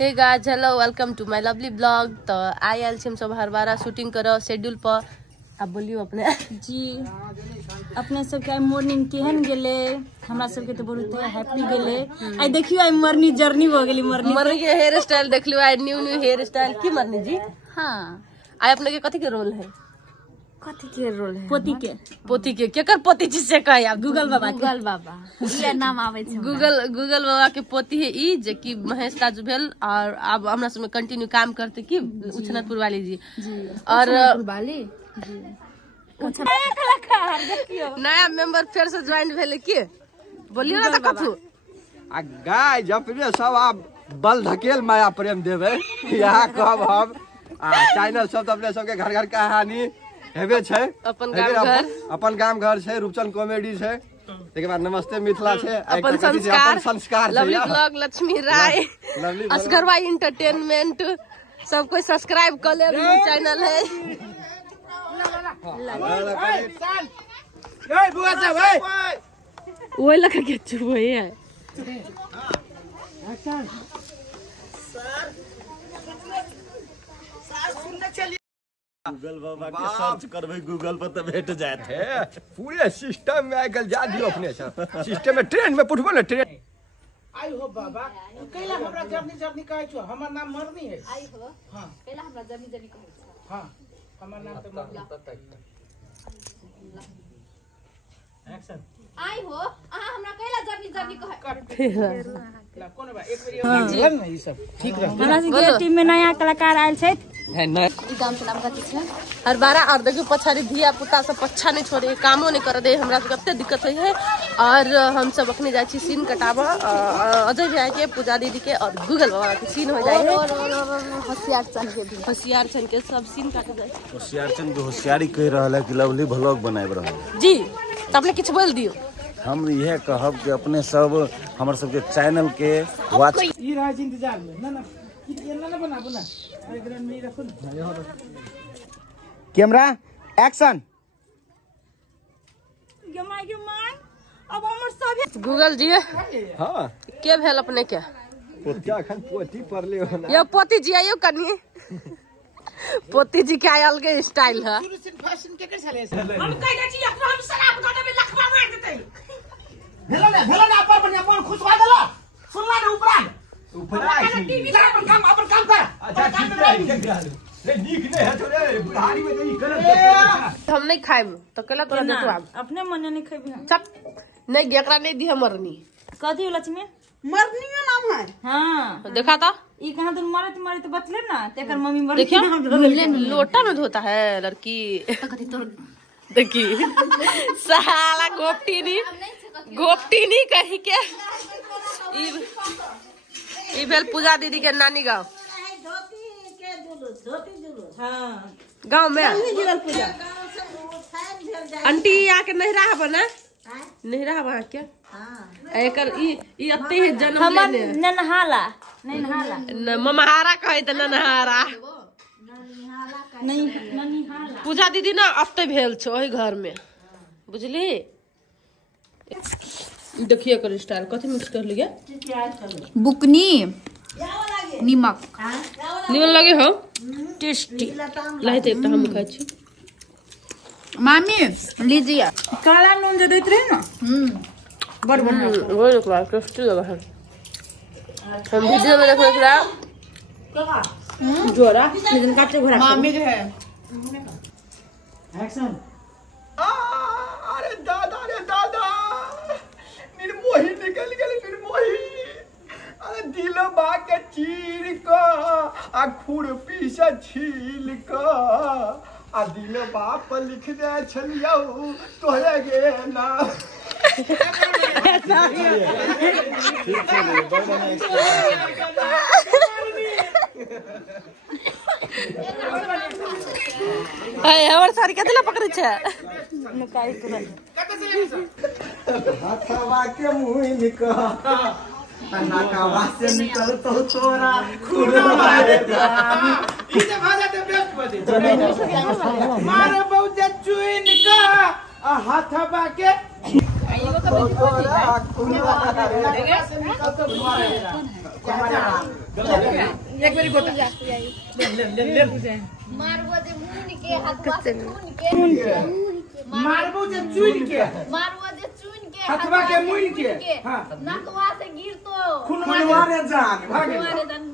Hey guys, hello, welcome to my lovely blog. तो I oil हम सब हर बार shooting करो शेड्यूल पर। आप बोलियो अपने जी अपने सबके मॉर्निंग केहन गेले, हमरा सबके तो बहुत हैप्पी गेले। आई देखियो आई मरनी जर्नी हो गेली। मरनी के हेयर स्टाइल देख लियो, आई न्यू हेयर स्टाइल की मरनी जी। हां आई अपने के कथी के रोल है? कथी के रोल है? पोती के केकर पोती जी से कहे आप? गूगल बाबा ये नाम आवे छै। गूगल बाबा के पोती है ई जे कि महेश ताजू भेल। और अब हमरा सब में कंटिन्यू काम करते की उछनतपुर वाली जी और वाली जी नया मेंबर फिर से ज्वाइन भेले की बोलियो ना त कथू आ गाय जब सब आप बल धकेल माया प्रेम देवे यहाँ कब हम चैनल सब अपने सबके घर घर कहानी हेबे छै। अपन गाम घर छै, रूपचंद कॉमेडी छै, एक बार नमस्ते मिथिला छै, अपन संस्कार लवली ब्लॉग, लक्ष्मी राय, असगर भाई एंटरटेनमेंट, सब कोई सब्सक्राइब कर ले। चैनल है वो लगा के चुप है। गूगल बाबा के सर्च करबे गूगल पर तो भेट जात है। पूरे सिस्टम में आइकल जा दियो अपने सिस्टम में ट्रेन में पुटबो ना ट्रेन। आई हो बाबा कैला हमरा जर्नी कहै छो, हमर नाम मरनी है। आई हो हां कैला हमरा जर्नी कहै छो। हां हमर नाम तो मरनी। एक्शन आई हो अहाँ हमरा कैला जर्नी कहै कोन बा एक बेर ना ई सब ठीक रह। हमरा सबके टीम में नया कलाकार आयल छै है न ई काम से नाम कथि छै हर बारा। और देखियो पछाड़ी धिया पुता सब पच्छा नहीं छोड़े, कामो नहीं कर दे, हमरा सब कते दिक्कत है। और हम सब अपने जाय छी सीन कटाबा अजय भाई के, पूजा दीदी के और गूगल बाबा के सीन हो जाए है। होशियार चन के सब सीन काट जाए। होशियार चन के होशियारी कह रहल है कि लवली ब्लॉग बनाब रहल जी। त अपने कुछ बोल दियो। हम यह कहब कि अपने सब हमर सबके चैनल के वॉच ई रहा इंतजार में ना ना बना बैकग्राउंड में रखो। Camera action. अब हमर सब गूगल जी हां के भेल अपने के पोतिया खन पोती परले हो ना। यो पोती जी आयो कनी पोती जी के आयल के स्टाइल है। फैशन के चले हम कहले छी हम शराब दे देबे लखवा मार देतै। भेलो ना अपन बनिया अपन खुशवा देला सुनला ने ऊपर अपन काम कर। अच्छा ठीक है रे नीक नहीं है छोरे बुढ़ारी में नहीं कर। हम नहीं खाएम तो कला तोरा देखो आप अपने मन नहीं खइबे। चप नहीं एकरा नहीं दिया मरनी कथी लक्ष्मी मरनी नाम है। हां देखा था ई कहां तो मारे तो बतले ना तेकर मम्मी मर देखिए लोटा में धोता है लड़की। देखी साला गोपटी नहीं कही के ई भेल पूजा दीदी के नानी गाँव गाँव में। आंटी आके नहीं रहा बना नहीं रहा वहाँ क्या एकर ई अत्ते है जन्म लेने ननहाला ममहारा कहे त ननहारा नहीं ननिहाला। पूजा दीदी ना अत्ते भेल छो ओही घर में बुझली। देखिए कर स्टाइल कथी मिक्स कर लिया बुकनी नीमक निमन लगे हो टेस्टी लाइते एक हम खाइ छी। मामी लीजिए काला नून दे दैत रहे ना बड़ बढ़िया वो निकला टेस्टी लगा है। हम वीडियो में देख रहा जोरा लेकिन काटे घोड़ा मामी जो है एक्शन। अरे दादा निर्मोही निकल गेल निर्मोही। अरे दिलबा के चीर का आ खुरपी से छील का आ दिलबा पर लिख दे छलियौ तोहे गे ना। हमारे सारी कतला पकड़े छे हाथवा के मुंह निका नाकावा से निकल तो तोरा खून मारेगा। इसे भाजा दे बेस्ट बजे मारे बहुत चुइन का हाथवा के एक मेरी गोटा ले मारबो जे मुन के हथवा से मुन के मारबो जे चुन के हथवा के मुन के हां नकवा से गिरतो खूनवा रे जान भाग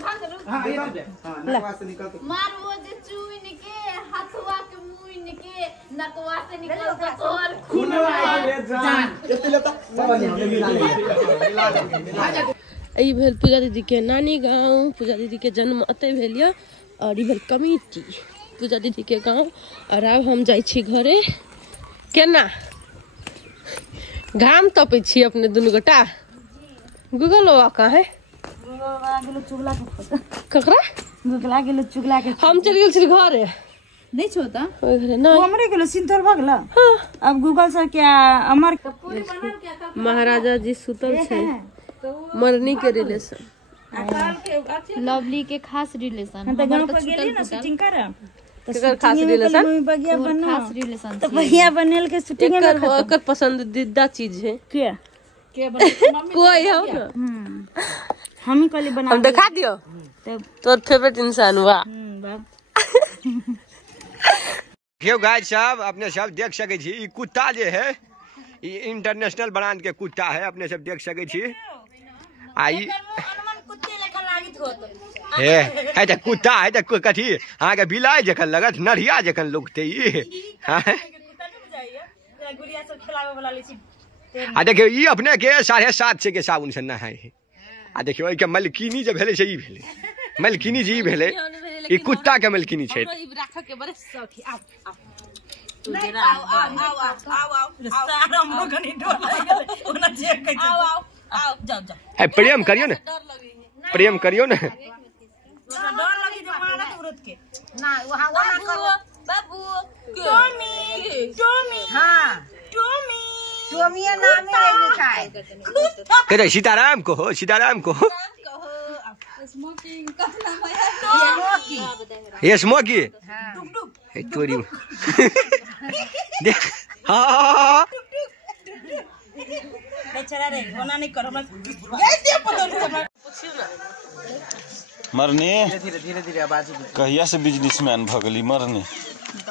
भाग हां ये दे हां नकवा से निकल तो मारबो जे चुन के हथवा के मुन के नकवा से निकल तो तोर खूनवा रे जान एते लेता ई भेल पूजा दीदी के नानी गाँव। पूजा दीदी के जन्म अतै भेल य और ई भेल कमिटी पूजा दीदी के गाँव। और अब हम जाइ छी घरे। केना घाम तपै छी अपने दुनू गोटा। गूगल बाबा कहाँ है? ककरा गुगला गेलो चुगला के हम चल गेल छी घरे। नहीं छोता ओइ घरे नहीं हमरे गेलो सिंथर भगला। अब गूगल से क्या अमर महाराजा जी सुतल छै मरनी के रिलेशन। लवली के खास रिलेशन त गांव पर गेली ना शूटिंग कर केकर खास रिलेशन? बगिया बना खास रिलेशन तो बगिया बनेल के शूटिंग में एकर पसंदीदा चीज है। के कोई हो ना हम ही कली बना हम दिखा दियो तोर फेवरेट इंसान हुआ। देखियो गाइस साहब अपने सब देख सके छी ई कुत्ता जे है ई इंटरनेशनल ब्रांड के कुत्ता है। अपने सब देख सके छी आई है त कुत्ता है त कथी अहाँ के बिलाई जखन लगत नढ़िया जखन लगते ई। आ देखियो ई अपने के 750 के साबुन से नहाय है। आ देखियो ई के मलकिनी जे भेले से ई भेले मलकिनी जी भेले ई कुत्ता के मलकिनी छै। राख के बड़े सखी आओ है प्रेम करियो ना प्रेम करियो ना। बाबू टोमी टोमी हां टोमी टोमी नाम है लिखा है। कहते सीताराम को हो सीताराम को हो स्मोकिंग कतना है ये स्मोकी है तोरी देख हां बेचारा रे होना नहीं कर हम कैसे पता पूछियो ना मरनी धीरे धीरे धीरे आवाज कहिया से बिजनेसमैन भ गेली मरनी? 10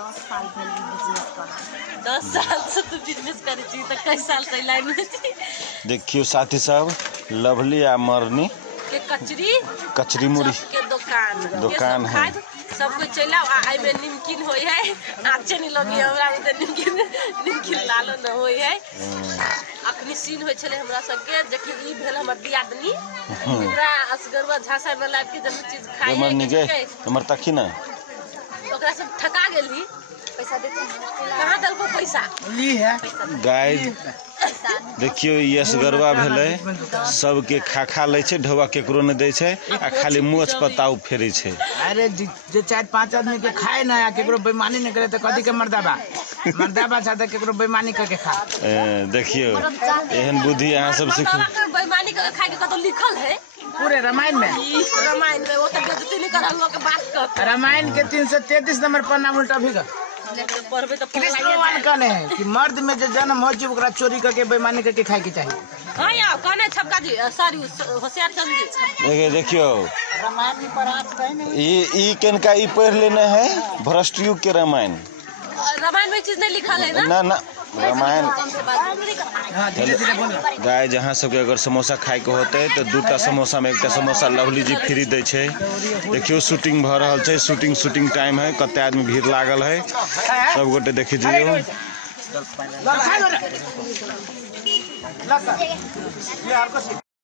साल से तू बिजनेस करै छी त कई साल से लाइन में छी। देखियो साथी साहब लवली आ मरनी के कचरी मुड़ी के दुकान है। सब कुछ चला आई में निमकिन होय है आचे नहीं लगी हमरा में निमकिन लालो न होय है। अखनी सीन होय छले हमरा सब के जेकि ई भेल हमर दियादनी पूरा असगरवा झांसा में लाग के जब चीज खाए मरनी गए हमर तखी ना ओकरा सब ठका गेली पैसा देते कहां दल को पैसा ली है गाय। देखियो यस गरबा भेले सबके खा ले छै ढवा केकरो न दे छै आ खाली मुछ पताउ फेरे छै। अरे जे 4-5 आदमी के खाए ना या केकरो बेईमानी न करे त कदी के मर्दाबा छ त केकरो बेईमानी करके खा। देखियो एहन बुद्धि अहाँ सब सीखो। बेईमानी करके खाए के कतो लिखल है पूरे रामायण में वो तो बेइज्जती नहीं करा हुआ के बात कर। रामायण के 333 नंबर पन्ना उल्टा भी पढ़बे तो कृष्ण भगवान कहने हैं कि मर्द में जो जन्म हो छै ओकरा चोरी करके बेईमानी करके खाए के चाहिए। हां यार कहने छपका जी सॉरी होशियार चंद जी देखियो रामायण की परात कहने ई केनका ई पढ़ लेना है भ्रष्ट युग के रामायण में चीज नहीं लिखल है ना ना रामायण। हां धीरे धीरे बोल गाय जहाँ सबके अगर समोसा खाए के होते तो 2टा समोसा में 1टा समोसा लवली जी फ्री दे छै। देखियो शूटिंग भ रहल छै शूटिंग टाइम है कते आदमी भीड़ लागल है सब गोटे देखि दियो।